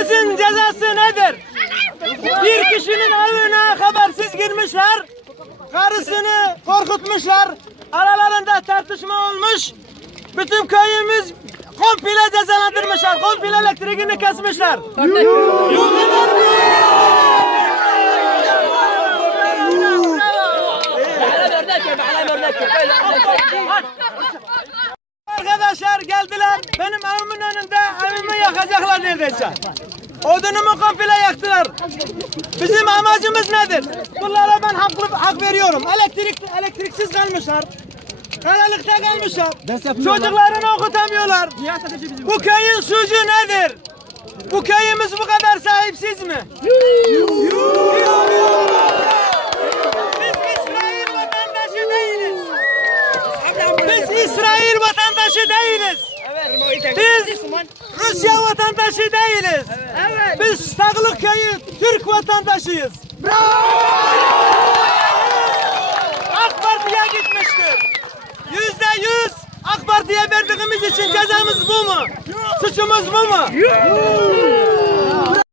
bizim cezası nedir? Bir kişinin evine habersiz girmişler. Karısını korkutmuşlar. Aralarında tartışma olmuş. Bütün köyümüz komple cezalandırmışlar. Komple elektriğini kesmişler. Yok Arkadaşlar geldiler. Benim evimin önünde evimi yakacaklar neredeyse. Odunumu komple yaktılar. Bizim amacımız nedir? Bunlara ben haklı, hak veriyorum. Elektrik, elektriksiz kalmışlar. Karanlıkta kalmışlar. Çocuklarını okutamıyorlar. Bu köyün suçu nedir? Bu köyümüz bu kadar sahipsiz mi? Biz İsrail vatandaşı değiliz. Biz İsrail vatandaşı değiliz. Biz Rusya vatandaşı değiliz. Biz Sağlık Köyü Türk vatandaşıyız. AK Parti'ye gitmiştir. Yüzde yüz AK Parti'ye verdiğimiz için cezamız bu mu? Suçumuz bu mu?